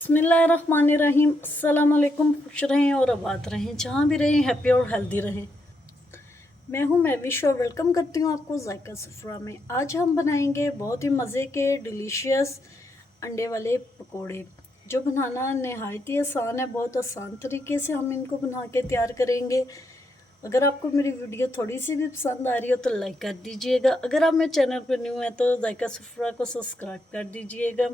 बिस्मिल्लाहिर्रहमानिर्रहीम। अस्सलाम वालेकुम। खुश रहें और आबाद रहें, जहाँ भी रहें हैप्पी और हेल्दी रहें। मैं हूँ महविश और वेलकम करती हूँ आपको जायका सफ़रा में। आज हम बनाएंगे बहुत ही मज़े के डिलीशियस अंडे वाले पकोड़े, जो बनाना नहायत ही आसान है। बहुत आसान तरीके से हम इनको बना के तैयार करेंगे। अगर आपको मेरी वीडियो थोड़ी सी भी पसंद आ रही हो तो लाइक कर दीजिएगा। अगर आप मेरे चैनल पर न्यू हैं तो जायका सफ़रा को सब्सक्राइब कर दीजिएगा।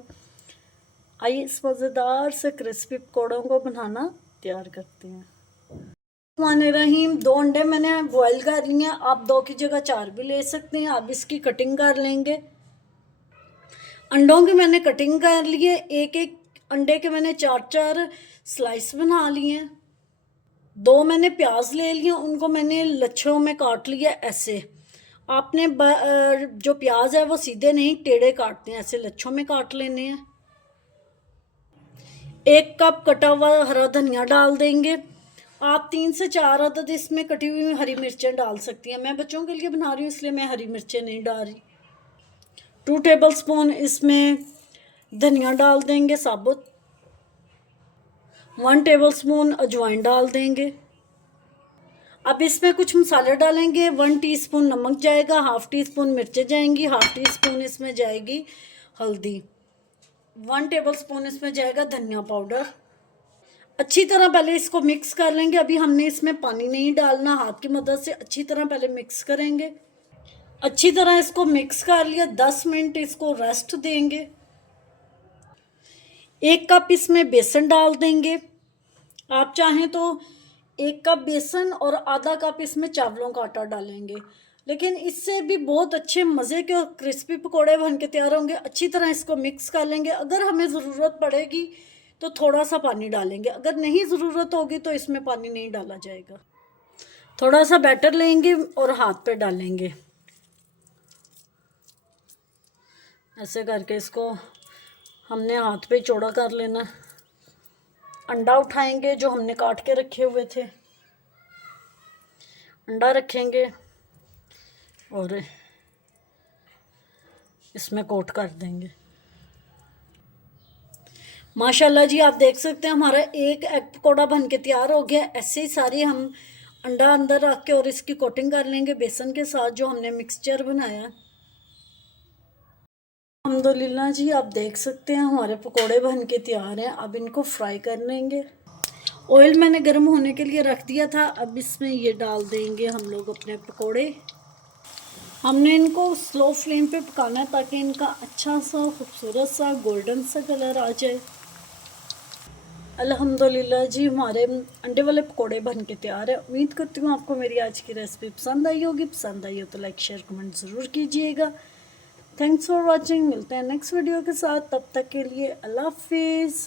आइए इस मज़ेदार से क्रिस्पी पकौड़ों को बनाना तैयार करते हैं। रहीम 2 अंडे मैंने बॉईल कर लिए हैं। आप 2 की जगह 4 भी ले सकते हैं। आप इसकी कटिंग कर लेंगे। अंडों की मैंने कटिंग कर ली है। एक एक अंडे के मैंने 4-4 स्लाइस बना लिए हैं। 2 मैंने प्याज ले लिए, उनको मैंने लच्छों में काट लिया ऐसे। आपने जो प्याज है वो सीधे नहीं टेढ़े काटते हैं, ऐसे लच्छों में काट लेने हैं। 1 कप कटा हुआ हरा धनिया डाल देंगे। आप 3 से 4 अदद इसमें कटी हुई हरी मिर्चें डाल सकती हैं। मैं बच्चों के लिए बना रही हूँ इसलिए मैं हरी मिर्चें नहीं डाल रही। 2 टेबलस्पून इसमें धनिया डाल देंगे साबुत। 1 टेबलस्पून अजवाइन डाल देंगे। अब इसमें कुछ मसाले डालेंगे। 1 टीस्पून नमक जाएगा, हाफ़ टी स्पून मिर्चें जाएंगी, हाफ़ टी स्पून इसमें जाएगी हल्दी, 1 टेबलस्पून इसमें जाएगा धनिया पाउडर। अच्छी तरह पहले इसको मिक्स कर लेंगे। अभी हमने इसमें पानी नहीं डालना, हाथ की मदद से अच्छी तरह पहले मिक्स करेंगे। अच्छी तरह इसको मिक्स कर लिया। 10 मिनट इसको रेस्ट देंगे। 1 कप इसमें बेसन डाल देंगे। आप चाहें तो 1 कप बेसन और आधा कप इसमें चावलों का आटा डालेंगे, लेकिन इससे भी बहुत अच्छे मज़े के और क्रिस्पी पकोड़े बन के तैयार होंगे। अच्छी तरह इसको मिक्स कर लेंगे। अगर हमें ज़रूरत पड़ेगी तो थोड़ा सा पानी डालेंगे, अगर नहीं ज़रूरत होगी तो इसमें पानी नहीं डाला जाएगा। थोड़ा सा बैटर लेंगे और हाथ पे डालेंगे, ऐसे करके इसको हमने हाथ पे चौड़ा कर लेना। अंडा उठाएंगे जो हमने काट के रखे हुए थे, अंडा रखेंगे और इसमें कोट कर देंगे। माशाल्लाह जी, आप देख सकते हैं हमारा एक एग पकौड़ा बन के तैयार हो गया। ऐसे ही सारी हम अंडा अंदर रख के और इसकी कोटिंग कर लेंगे बेसन के साथ जो हमने मिक्सचर बनाया। अल्हम्दुलिल्लाह जी, आप देख सकते हैं हमारे पकोड़े बन के तैयार हैं। अब इनको फ्राई कर लेंगे। ऑयल मैंने गर्म होने के लिए रख दिया था। अब इसमें ये डाल देंगे हम लोग अपने पकोड़े। हमने इनको स्लो फ्लेम पे पकाना है ताकि इनका अच्छा सा खूबसूरत सा गोल्डन सा कलर आ जाए। अल्हम्दुलिल्लाह जी, हमारे अंडे वाले पकोड़े बन के तैयार है। उम्मीद करती हूँ आपको मेरी आज की रेसिपी पसंद आई होगी। पसंद आई हो तो लाइक शेयर कमेंट ज़रूर कीजिएगा। Thanks for watching. मिलते हैं नेक्स्ट वीडियो के साथ, तब तक के लिए अल्लाह हाफिज़।